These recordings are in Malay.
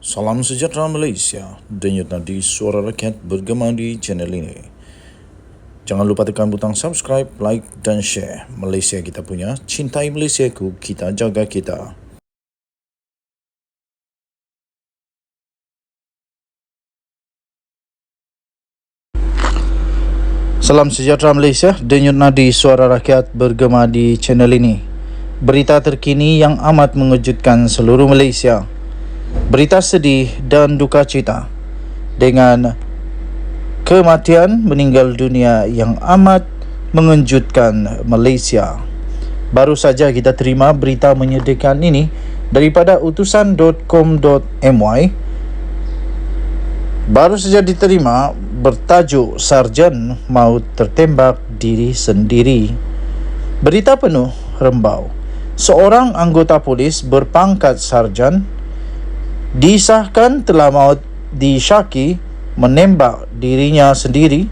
Salam sejahtera Malaysia, denyut nadi suara rakyat bergema di channel ini. Jangan lupa tekan butang subscribe, like dan share. Malaysia kita punya, cintai Malaysiaku, kita jaga kita. Salam sejahtera Malaysia, denyut nadi suara rakyat bergema di channel ini. Berita terkini yang amat mengejutkan seluruh Malaysia. Berita sedih dan duka cita dengan kematian meninggal dunia yang amat mengejutkan Malaysia. Baru saja kita terima berita menyedihkan ini daripada utusan.com.my. Baru saja diterima bertajuk Sarjan Maut Tertembak Diri Sendiri. Berita penuh rembau. Seorang anggota polis berpangkat sarjan disahkan telah maut disyaki menembak dirinya sendiri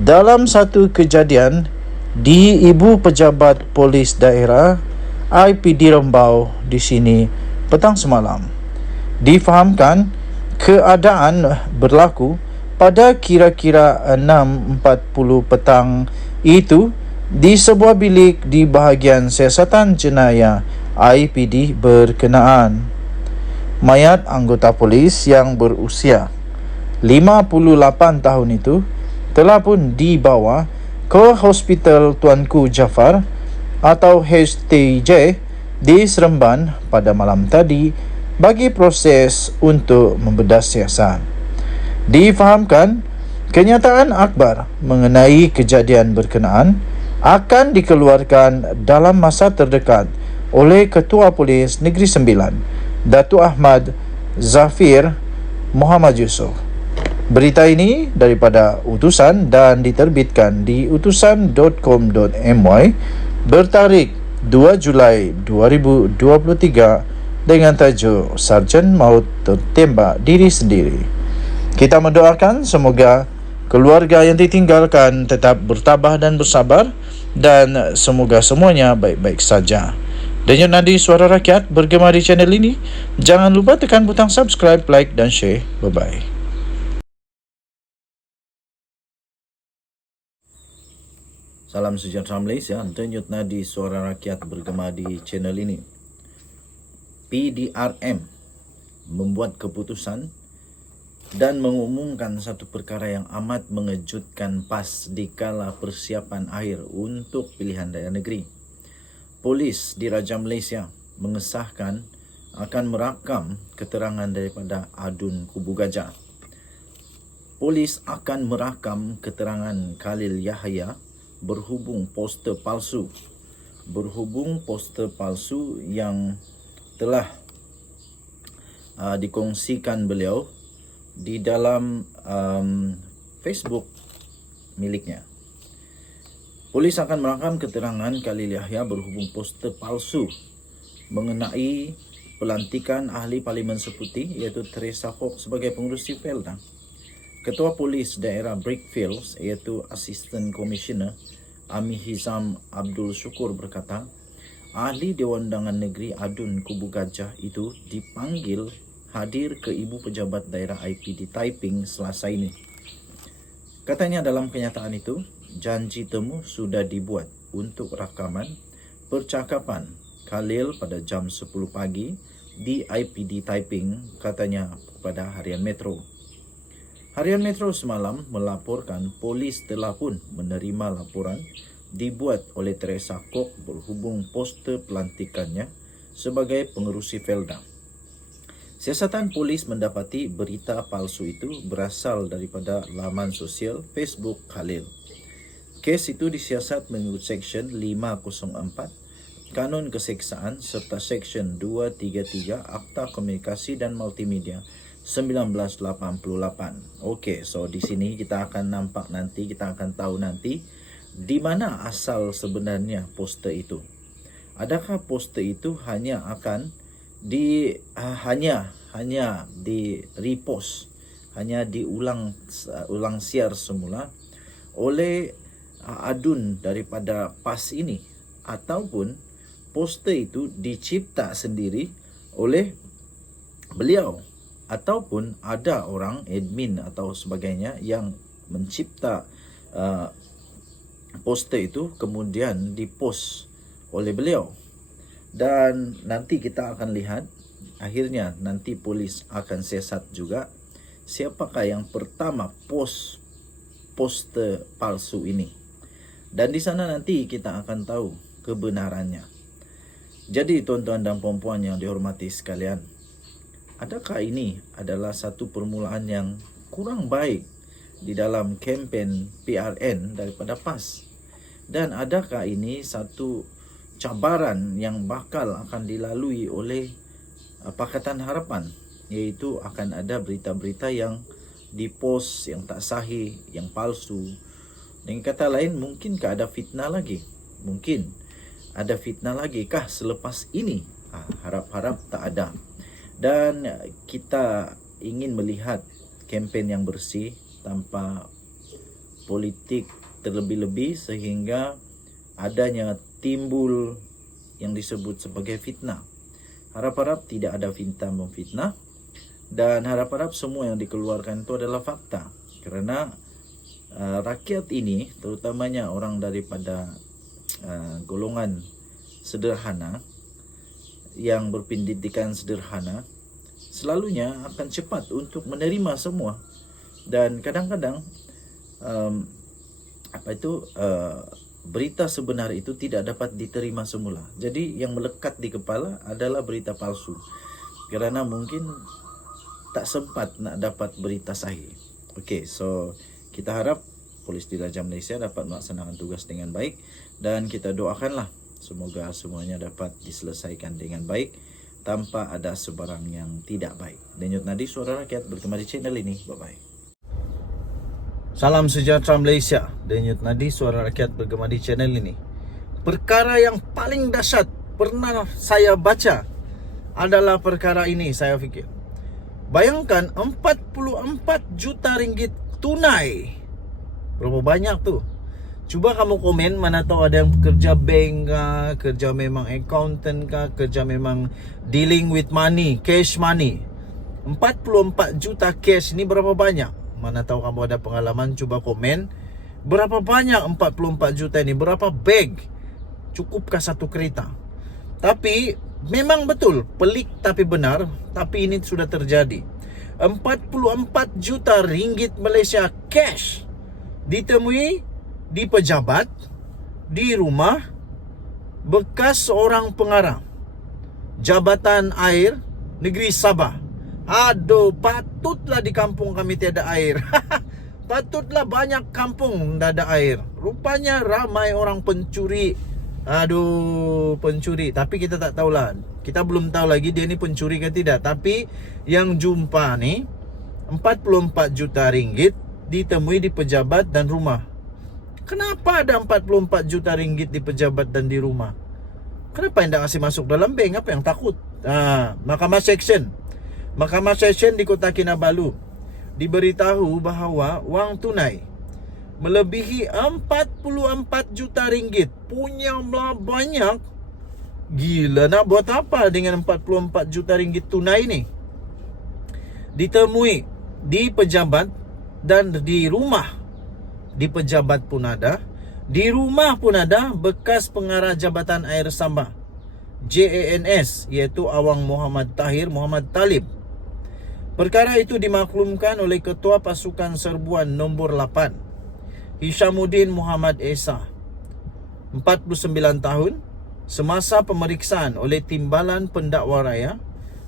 dalam satu kejadian di Ibu Pejabat Polis Daerah IPD Rembau di sini petang semalam. Difahamkan keadaan berlaku pada kira-kira 6.40 petang itu di sebuah bilik di bahagian siasatan jenayah IPD berkenaan. Mayat anggota polis yang berusia 58 tahun itu telah pun dibawa ke Hospital Tuanku Jaafar atau HTJ di Seremban pada malam tadi bagi proses untuk membedah siasat. Difahamkan, kenyataan akhbar mengenai kejadian berkenaan akan dikeluarkan dalam masa terdekat oleh Ketua Polis Negeri Sembilan, Datuk Ahmad Zafir Muhammad Yusof. Berita ini daripada utusan dan diterbitkan di utusan.com.my bertarikh 2 Julai 2023 dengan tajuk Sarjan Maut Tertembak Diri Sendiri. Kita mendoakan semoga keluarga yang ditinggalkan tetap bertabah dan bersabar dan semoga semuanya baik-baik saja. Denyut nadi suara rakyat bergema di channel ini. Jangan lupa tekan butang subscribe, like dan share. Bye-bye. Salam sejahtera Malaysia, denyut nadi suara rakyat bergema di channel ini. PDRM membuat keputusan dan mengumumkan satu perkara yang amat mengejutkan pas dikala persiapan akhir untuk pilihan daerah negeri. Polis di Raja Malaysia mengesahkan akan merakam keterangan daripada adun Kubu Gajah. Polis akan merakam keterangan Khalil Yahya berhubung poster palsu yang telah dikongsikan beliau di dalam Facebook miliknya. Polis akan merakam keterangan Khalil Yahya berhubung poster palsu mengenai pelantikan ahli Parlimen Seputi iaitu Teresa Hock sebagai pengerusi Felda. Ketua Polis Daerah Brickfields iaitu Assistant Commissioner Ami Hizam Abdul Syukur berkata, ahli Dewan Undangan Negeri Adun Kubu Gajah itu dipanggil hadir ke Ibu Pejabat Daerah IPD Taiping Selasa ini. Katanya dalam kenyataan itu, janji temu sudah dibuat untuk rakaman percakapan Khalil pada jam 10 pagi di IPD Taiping, katanya kepada Harian Metro. Harian Metro semalam melaporkan polis telah pun menerima laporan dibuat oleh Teresa Hock berhubung poster pelantikannya sebagai pengerusi Felda. Siasatan polis mendapati berita palsu itu berasal daripada laman sosial Facebook Khalil. Kes itu disiasat mengikut Seksyen 504 Kanun Keseksaan serta Seksyen 233 Akta Komunikasi dan Multimedia 1988. Okey, so di sini kita akan nampak nanti, kita akan tahu nanti di mana asal sebenarnya poster itu. Adakah poster itu hanya akan hanya di repost, hanya diulang siar semula oleh adun daripada PAS ini, ataupun poster itu dicipta sendiri oleh beliau ataupun ada orang admin atau sebagainya yang mencipta poster itu kemudian dipost oleh beliau. Dan nanti kita akan lihat akhirnya nanti polis akan siasat juga siapakah yang pertama post poster palsu ini. Dan di sana nanti kita akan tahu kebenarannya. Jadi tuan-tuan dan puan-puan yang dihormati sekalian, adakah ini adalah satu permulaan yang kurang baik di dalam kempen PRN daripada PAS? Dan adakah ini satu cabaran yang bakal akan dilalui oleh Pakatan Harapan, iaitu akan ada berita-berita yang dipost yang tak sahih, yang palsu. Dengan kata lain, mungkinkah ada fitnah lagi? Mungkin ada fitnah lagi kah selepas ini? Harap-harap tak ada. Dan kita ingin melihat kempen yang bersih tanpa politik terlebih-lebih sehingga adanya timbul yang disebut sebagai fitnah. Harap-harap tidak ada fitnah memfitnah, dan harap-harap semua yang dikeluarkan itu adalah fakta. Kerana rakyat ini, terutamanya orang daripada golongan sederhana yang berpendidikan sederhana, selalunya akan cepat untuk menerima semua. Dan kadang-kadang berita sebenar itu tidak dapat diterima semula. Jadi yang melekat di kepala adalah berita palsu, kerana mungkin tak sempat nak dapat berita sahih. Okey, so kita harap Polis Diraja Malaysia dapat melaksanakan tugas dengan baik, dan kita doakanlah semoga semuanya dapat diselesaikan dengan baik tanpa ada sebarang yang tidak baik. Denyut Nadi, Suara Rakyat, bertemu di channel ini. Bye-bye. Salam sejahtera Malaysia. Denyut Nadi, Suara Rakyat, bergema di channel ini. Perkara yang paling dahsyat pernah saya baca adalah perkara ini, saya fikir. Bayangkan 44 juta ringgit tunai. Berapa banyak tu? Cuba kamu komen, mana tahu ada yang kerja bank kah, kerja memang accountant kah, kerja memang dealing with money, cash money. 44 juta cash ni berapa banyak? Mana tahu kamu ada pengalaman, cuba komen. Berapa banyak 44 juta ini? Berapa bag? Cukupkah satu kereta? Tapi memang betul, pelik tapi benar, tapi ini sudah terjadi. 44 juta ringgit Malaysia cash ditemui di pejabat, di rumah bekas seorang pengarah Jabatan Air Negeri Sabah. Aduh, patutlah di kampung kami tiada air. Patutlah banyak kampung tak ada air. Rupanya ramai orang pencuri. Aduh, pencuri. Tapi kita tak tahulah. Kita belum tahu lagi dia ni pencuri ke tidak. Tapi yang jumpa ni 44 juta ringgit ditemui di pejabat dan rumah. Kenapa ada 44 juta ringgit di pejabat dan di rumah? Kenapa tidak kasih masuk dalam bank? Apa yang takut? Mahkamah Seksyen di Kota Kinabalu diberitahu bahawa wang tunai melebihi 44 juta ringgit. Punya banyak. Gila, nak buat apa dengan 44 juta ringgit tunai ni? Ditemui di pejabat dan di rumah. Di pejabat pun ada, di rumah pun ada bekas pengarah Jabatan Air Sabah, JANS, iaitu Awang Muhammad Tahir Muhammad Talib. Perkara itu dimaklumkan oleh Ketua Pasukan Serbuan nombor 8, Hishamuddin Muhammad Esa, 49 tahun, semasa pemeriksaan oleh Timbalan Pendakwa Raya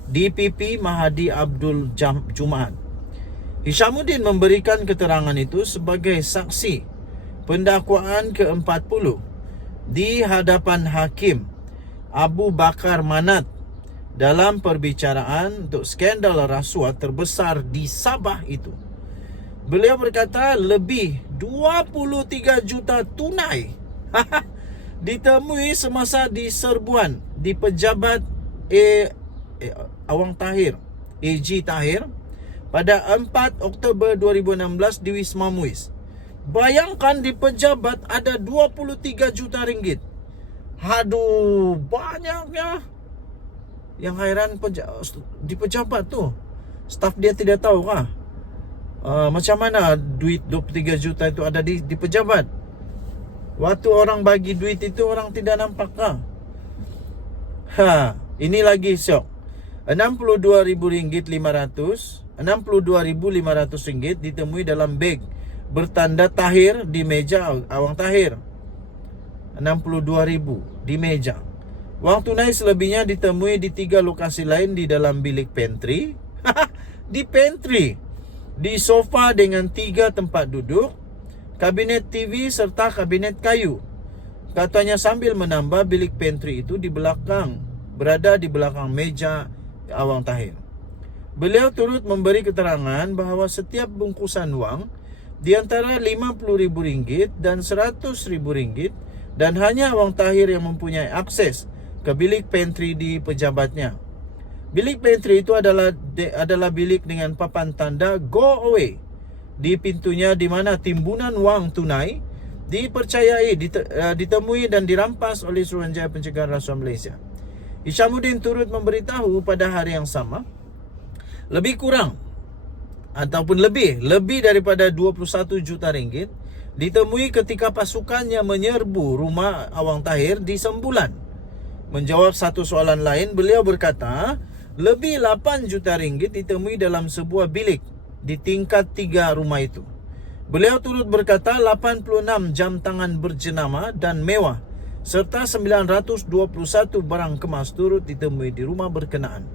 DPP Mahadi Abdul Jumaat. Hishamuddin memberikan keterangan itu sebagai saksi pendakwaan ke-40 di hadapan Hakim Abu Bakar Manat dalam perbicaraan untuk skandal rasuah terbesar di Sabah itu. Beliau berkata lebih 23 juta tunai ditemui semasa di serbuan di pejabat Awang Tahir, AG Tahir, pada 4 Oktober 2016 di Wisma Muiz. Bayangkan di pejabat ada 23 juta ringgit. Aduh, banyaknya. Yang hairan di pejabat tu Staf dia tidak tahu kah? Macam mana duit 23 juta itu ada di pejabat? Waktu orang bagi duit itu orang tidak nampak kah? Ini lagi syok. RM62.500 RM62.500 ditemui dalam beg bertanda Tahir di meja Awang Tahir. 62.000 di meja. Wang tunai selebihnya ditemui di 3 lokasi lain di dalam bilik pantry. Di pantry. Di sofa dengan 3 tempat duduk, kabinet TV serta kabinet kayu. Katanya sambil menambah bilik pantry itu berada di belakang meja Awang Tahir. Beliau turut memberi keterangan bahawa setiap bungkusan wang di antara RM50.000 dan RM100.000 dan hanya Awang Tahir yang mempunyai akses ke bilik pantry di pejabatnya. Bilik pantry itu adalah bilik dengan papan tanda go away di pintunya, di mana timbunan wang tunai dipercayai ditemui dan dirampas oleh Suruhanjaya Pencegahan Rasuah Malaysia. Hishamuddin turut memberitahu pada hari yang sama, lebih daripada 21 juta ringgit ditemui ketika pasukannya menyerbu rumah Awang Tahir di Sembulan. Menjawab satu soalan lain, beliau berkata, lebih 8 juta ringgit ditemui dalam sebuah bilik di tingkat 3 rumah itu. Beliau turut berkata 86 jam tangan berjenama dan mewah serta 921 barang kemas turut ditemui di rumah berkenaan.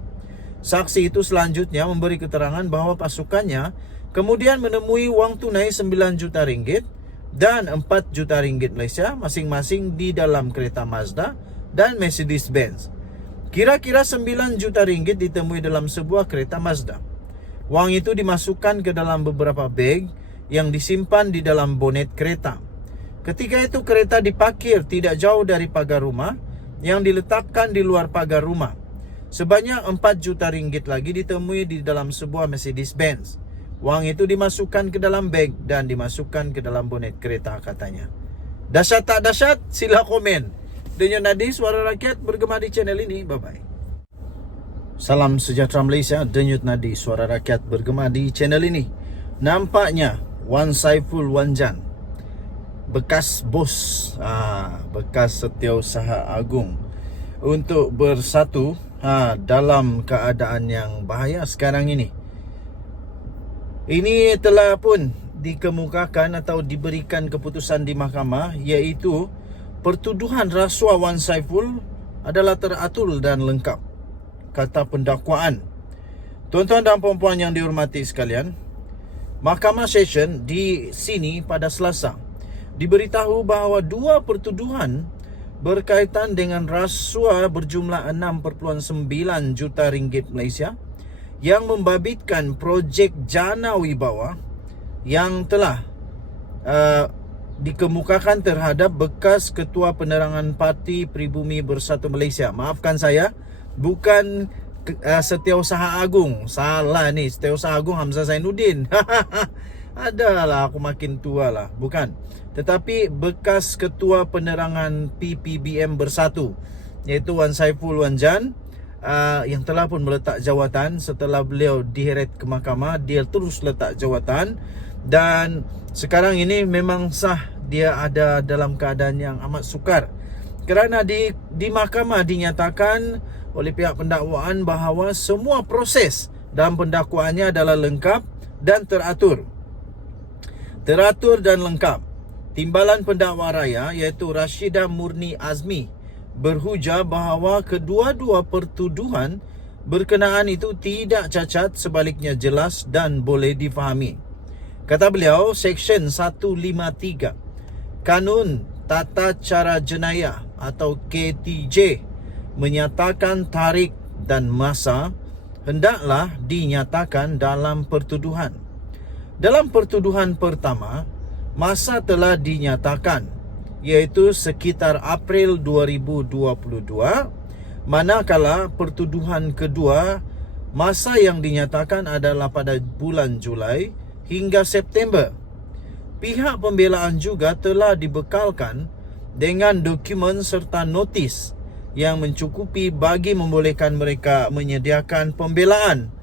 Saksi itu selanjutnya memberi keterangan bahawa pasukannya kemudian menemui wang tunai 9 juta ringgit dan 4 juta ringgit Malaysia masing-masing di dalam kereta Mazda dan Mercedes-Benz. Kira-kira 9 juta ringgit ditemui dalam sebuah kereta Mazda. Wang itu dimasukkan ke dalam beberapa beg yang disimpan di dalam bonet kereta. Ketika itu kereta diparkir tidak jauh dari pagar rumah yang diletakkan di luar pagar rumah. Sebanyak 4 juta ringgit lagi ditemui di dalam sebuah Mercedes-Benz. Wang itu dimasukkan ke dalam beg dan dimasukkan ke dalam bonet kereta, katanya. Dahsyat tak dahsyat? Sila komen. Denyut Nadi Suara Rakyat bergema di channel ini. Bye-bye. Salam sejahtera Malaysia. Denyut Nadi Suara Rakyat bergema di channel ini. Nampaknya Wan Saiful Wanjan, bekas bos, bekas Setiausaha Agung, untuk bersatu dalam keadaan yang bahaya sekarang ini. Ini telah pun dikemukakan atau diberikan keputusan di mahkamah, iaitu pertuduhan rasuah Wan Saiful adalah teratur dan lengkap, kata pendakwaan. Tuan-tuan dan puan-puan yang dihormati sekalian, Mahkamah Session di sini pada Selasa diberitahu bahawa 2 pertuduhan berkaitan dengan rasuah berjumlah 6.9 juta ringgit Malaysia yang membabitkan projek Jana Wibawa yang telah dikemukakan terhadap bekas Ketua Penerangan Parti Pribumi Bersatu Malaysia. Maafkan saya, bukan Setiausaha Agung. Salah ni, Setiausaha Agung Hamzah Zainuddin. Adalah, aku makin tua lah. Bukan. Tetapi bekas Ketua Penerangan PPBM Bersatu, iaitu Wan Saiful Wanjan, yang telah pun meletak jawatan setelah beliau diheret ke mahkamah. Dia terus letak jawatan dan sekarang ini memang sah dia ada dalam keadaan yang amat sukar, kerana di mahkamah dinyatakan oleh pihak pendakwaan bahawa semua proses dalam pendakwaannya adalah lengkap dan teratur dan lengkap. Timbalan pendakwa raya iaitu Rashidah Murni Azmi berhujah bahawa kedua-dua pertuduhan berkenaan itu tidak cacat, sebaliknya jelas dan boleh difahami. Kata beliau, Seksyen 153 Kanun Tata Cara Jenayah atau KTJ menyatakan tarikh dan masa hendaklah dinyatakan dalam pertuduhan. Dalam pertuduhan pertama, masa telah dinyatakan, iaitu sekitar April 2022, manakala pertuduhan kedua, masa yang dinyatakan adalah pada bulan Julai hingga September. Pihak pembelaan juga telah dibekalkan dengan dokumen serta notis yang mencukupi bagi membolehkan mereka menyediakan pembelaan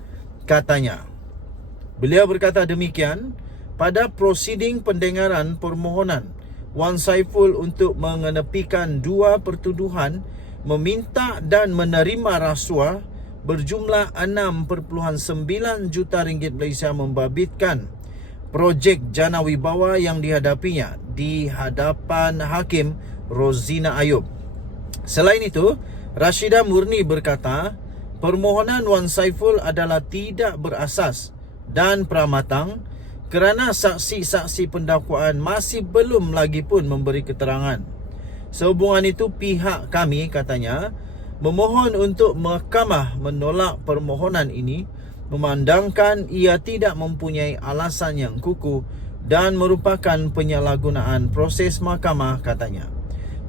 katanya. Beliau berkata demikian pada prosiding pendengaran permohonan Wan Saiful untuk mengenepikan dua pertuduhan meminta dan menerima rasuah berjumlah 6.9 juta ringgit Malaysia membabitkan projek Jana Wibawa yang dihadapinya di hadapan Hakim Rozina Ayub. Selain itu, Rashidah Murni berkata, permohonan Wan Saiful adalah tidak berasas dan pramatang kerana saksi-saksi pendakwaan masih belum lagi pun memberi keterangan. Sehubungan itu, pihak kami, katanya, memohon untuk mahkamah menolak permohonan ini memandangkan ia tidak mempunyai alasan yang kukuh dan merupakan penyalahgunaan proses mahkamah, katanya.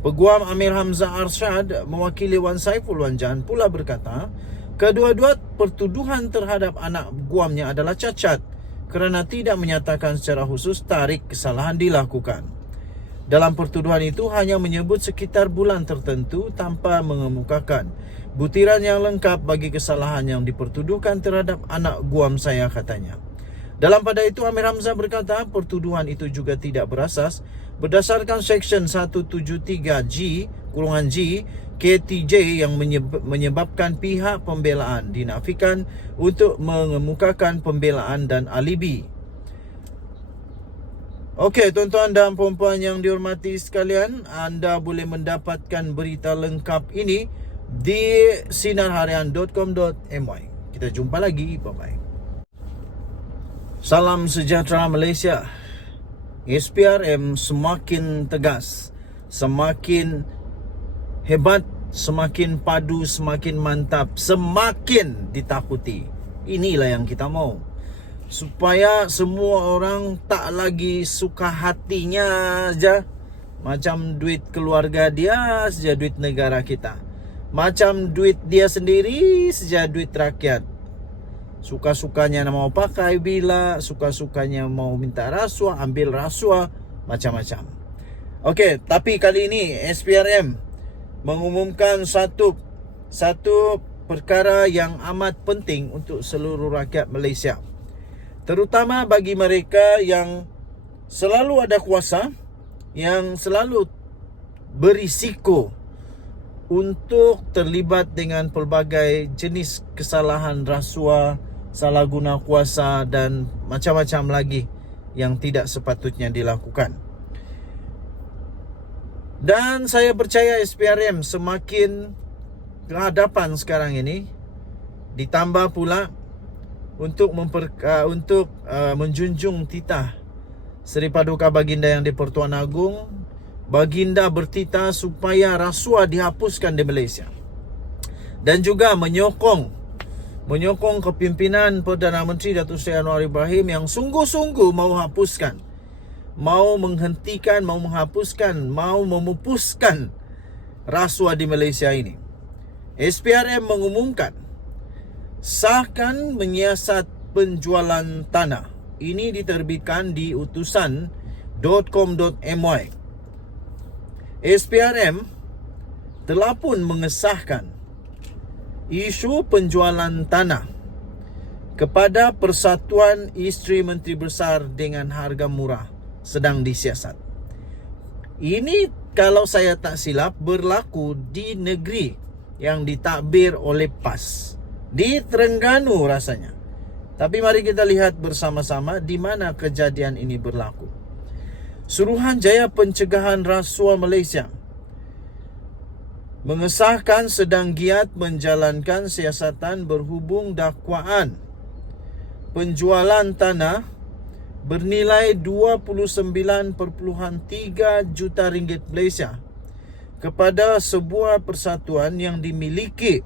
Peguam Amir Hamzah Arsyad mewakili Wan Saiful Wan Jan pula berkata, kedua-dua pertuduhan terhadap anak guamnya adalah cacat kerana tidak menyatakan secara khusus tarikh kesalahan dilakukan. Dalam pertuduhan itu hanya menyebut sekitar bulan tertentu tanpa mengemukakan butiran yang lengkap bagi kesalahan yang dipertuduhkan terhadap anak guam saya, katanya. Dalam pada itu, Amir Hamzah berkata pertuduhan itu juga tidak berasas berdasarkan Seksyen 173G KTJ yang menyebabkan pihak pembelaan dinafikan untuk mengemukakan pembelaan dan alibi. Okey, tuan-tuan dan puan-puan yang dihormati sekalian, anda boleh mendapatkan berita lengkap ini di sinarharian.com.my. Kita jumpa lagi. Bye-bye. Salam sejahtera Malaysia. SPRM semakin tegas, semakin hebat, semakin padu, semakin mantap, semakin ditakuti. Inilah yang kita mau. Supaya semua orang tak lagi suka hatinya saja, macam duit keluarga dia saja duit negara kita, macam duit dia sendiri saja duit rakyat. Suka-sukanya mau pakai bila, suka-sukanya mau minta rasuah, ambil rasuah, macam-macam. Okey, tapi kali ini SPRM mengumumkan satu perkara yang amat penting untuk seluruh rakyat Malaysia, terutama bagi mereka yang selalu ada kuasa, yang selalu berisiko untuk terlibat dengan pelbagai jenis kesalahan rasuah, salah guna kuasa dan macam-macam lagi yang tidak sepatutnya dilakukan. Dan saya percaya SPRM semakin kehadapan sekarang ini, ditambah pula untuk menjunjung titah Seri Paduka Baginda Yang di-Pertuan Agong, Baginda bertitah supaya rasuah dihapuskan di Malaysia. Dan juga menyokong kepimpinan Perdana Menteri Datuk Seri Anwar Ibrahim yang sungguh-sungguh mau hapuskan, mau menghentikan, mau menghapuskan, mau memupuskan rasuah di Malaysia ini. SPRM mengumumkan sahkan menyiasat penjualan tanah. Ini diterbitkan di utusan.com.my. SPRM telah pun mengesahkan isu penjualan tanah kepada Persatuan Isteri Menteri Besar dengan harga murah sedang disiasat. Ini kalau saya tak silap berlaku di negeri yang ditadbir oleh PAS, di Terengganu rasanya. Tapi mari kita lihat bersama-sama di mana kejadian ini berlaku. Suruhanjaya Pencegahan Rasuah Malaysia mengesahkan sedang giat menjalankan siasatan berhubung dakwaan penjualan tanah bernilai 29.3 juta ringgit Malaysia kepada sebuah persatuan yang dimiliki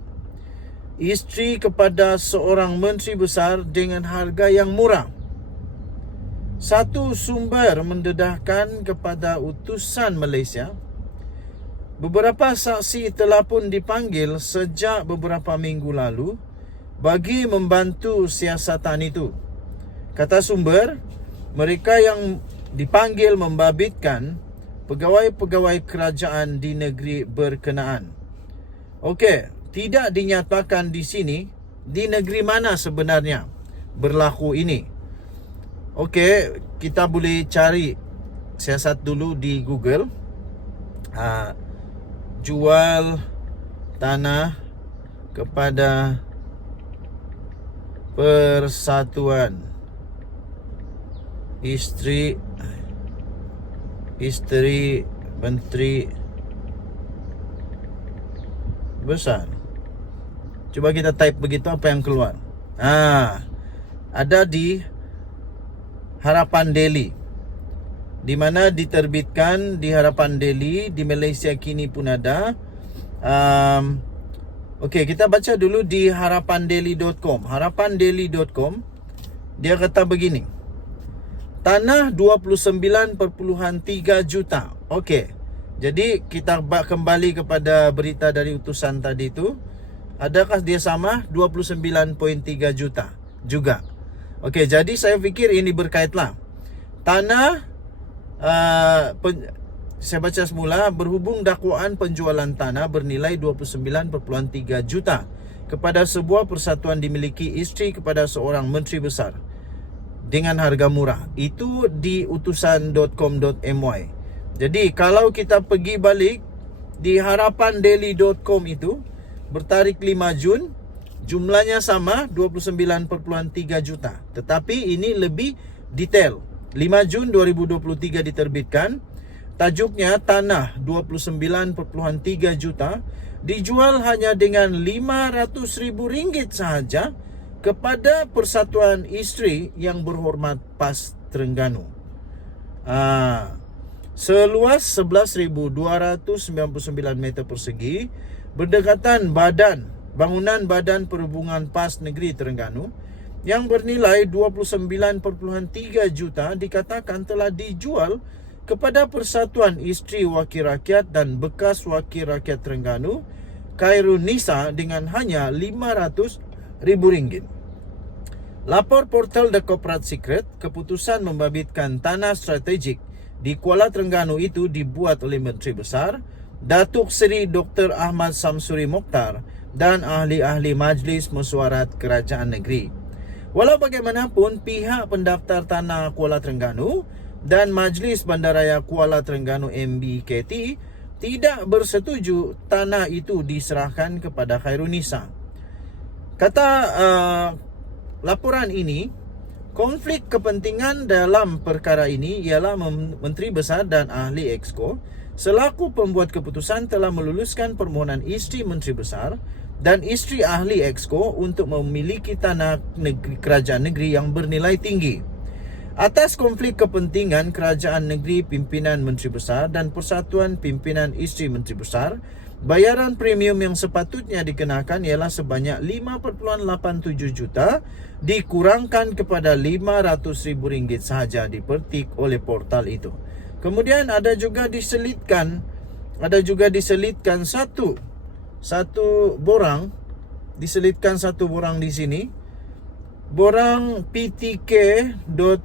isteri kepada seorang menteri besar dengan harga yang murah. Satu sumber mendedahkan kepada utusan Malaysia, beberapa saksi telah pun dipanggil sejak beberapa minggu lalu bagi membantu siasatan itu. Kata sumber, mereka yang dipanggil membabitkan pegawai-pegawai kerajaan di negeri berkenaan. Okey, tidak dinyatakan di sini di negeri mana sebenarnya berlaku ini. Okey, kita boleh cari siasat dulu di Google. Jual tanah kepada Persatuan Isteri Menteri Besar. Cuba kita type begitu, apa yang keluar? Ada di Harapan Daily, di mana diterbitkan di Harapan Daily. Di Malaysia kini pun ada. Okey, kita baca dulu di harapandaily.com. Harapandaily.com, dia kata begini. Tanah 29.3 juta. Okey, jadi kita kembali kepada berita dari utusan tadi itu. Adakah dia sama? 29.3 juta juga. Okey, jadi saya fikir ini berkaitlah. Tanah, saya baca semula, berhubung dakwaan penjualan tanah bernilai 29.3 juta kepada sebuah persatuan dimiliki isteri kepada seorang menteri besar dengan harga murah. Itu di utusan.com.my. Jadi kalau kita pergi balik di harapandaily.com itu, bertarikh 5 Jun, jumlahnya sama 29.3 juta. Tetapi ini lebih detail. 5 Jun 2023 diterbitkan. Tajuknya, tanah 29.3 juta dijual hanya dengan RM500,000 sahaja kepada Persatuan Isteri yang Berhormat PAS Terengganu. Seluas 11,299 meter persegi, berdekatan bangunan Badan Perhubungan PAS Negeri Terengganu yang bernilai 29.3 juta dikatakan telah dijual kepada Persatuan Isteri Wakil Rakyat dan Bekas Wakil Rakyat Terengganu, Khairunisa, dengan hanya RM500,000. Lapor portal The Corporate Secret, keputusan membabitkan tanah strategik di Kuala Terengganu itu dibuat oleh Menteri Besar, Datuk Seri Dr. Ahmad Samsuri Mokhtar dan ahli-ahli Majlis Mesyuarat Kerajaan Negeri. Walau bagaimanapun, pihak pendaftar tanah Kuala Terengganu dan Majlis Bandaraya Kuala Terengganu MBKT tidak bersetuju tanah itu diserahkan kepada Khairunisa. Kata laporan ini, konflik kepentingan dalam perkara ini ialah Menteri Besar dan ahli Exco selaku pembuat keputusan telah meluluskan permohonan isteri Menteri Besar dan isteri ahli Exco untuk memiliki tanah kerajaan negeri yang bernilai tinggi. Atas konflik kepentingan kerajaan negeri pimpinan Menteri Besar dan Persatuan Pimpinan Isteri Menteri Besar, bayaran premium yang sepatutnya dikenakan ialah sebanyak 5.87 juta dikurangkan kepada RM500,000 sahaja dipertik oleh portal itu. Kemudian ada juga diselitkan satu borang di sini. Borang PTK.TR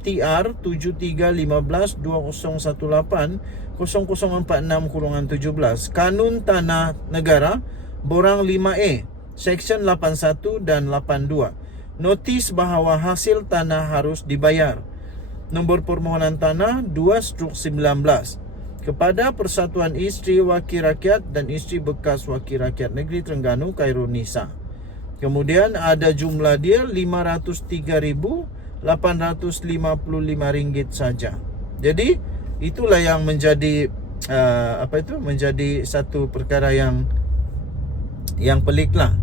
731520180046-17 Kanun Tanah Negara Borang 5A Seksyen 81 dan 82. Notis bahawa hasil tanah harus dibayar. Nombor permohonan tanah 2/19 kepada Persatuan Isteri Wakil Rakyat dan Isteri Bekas Wakil Rakyat Negeri Terengganu, Khairunisa. Kemudian ada jumlah dia RM503,855 saja. Jadi itulah yang menjadi menjadi satu perkara yang peliklah.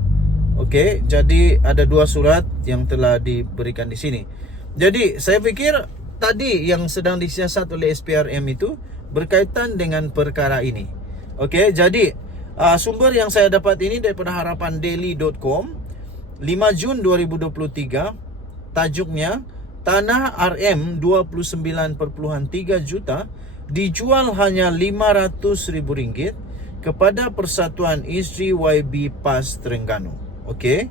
Okey, jadi ada dua surat yang telah diberikan di sini. Jadi saya fikir tadi yang sedang disiasat oleh SPRM itu berkaitan dengan perkara ini. Okey, jadi sumber yang saya dapat ini daripada harapandaily.com 5 Jun 2023. Tajuknya, tanah RM 29.3 juta dijual hanya RM500,000 kepada Persatuan Isteri YB PAS Terengganu. Okey.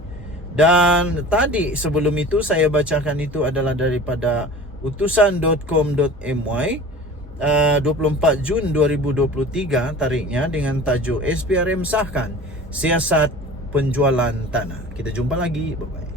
Dan tadi sebelum itu saya bacakan itu adalah daripada utusan.com.my 24 Jun 2023 tarikhnya, dengan tajuk SPRM sahkan siasat penjualan tanah. Kita jumpa lagi. Bye-bye.